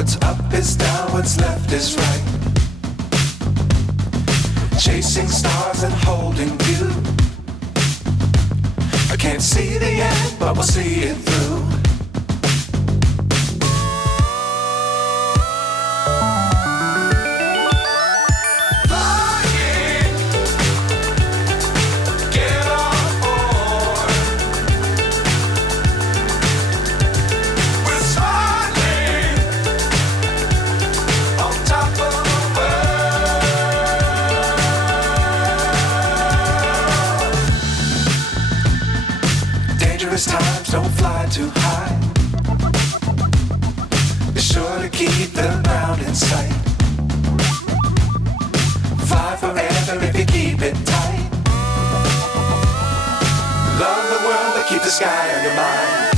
What's up is down, what's left is right. Chasing stars and holding you. I can't see the end, but we'll see it through. Times don't fly too high. Be sure to keep the ground in sight. Fly forever if you keep it tight. Love the world but keep the sky on your mind.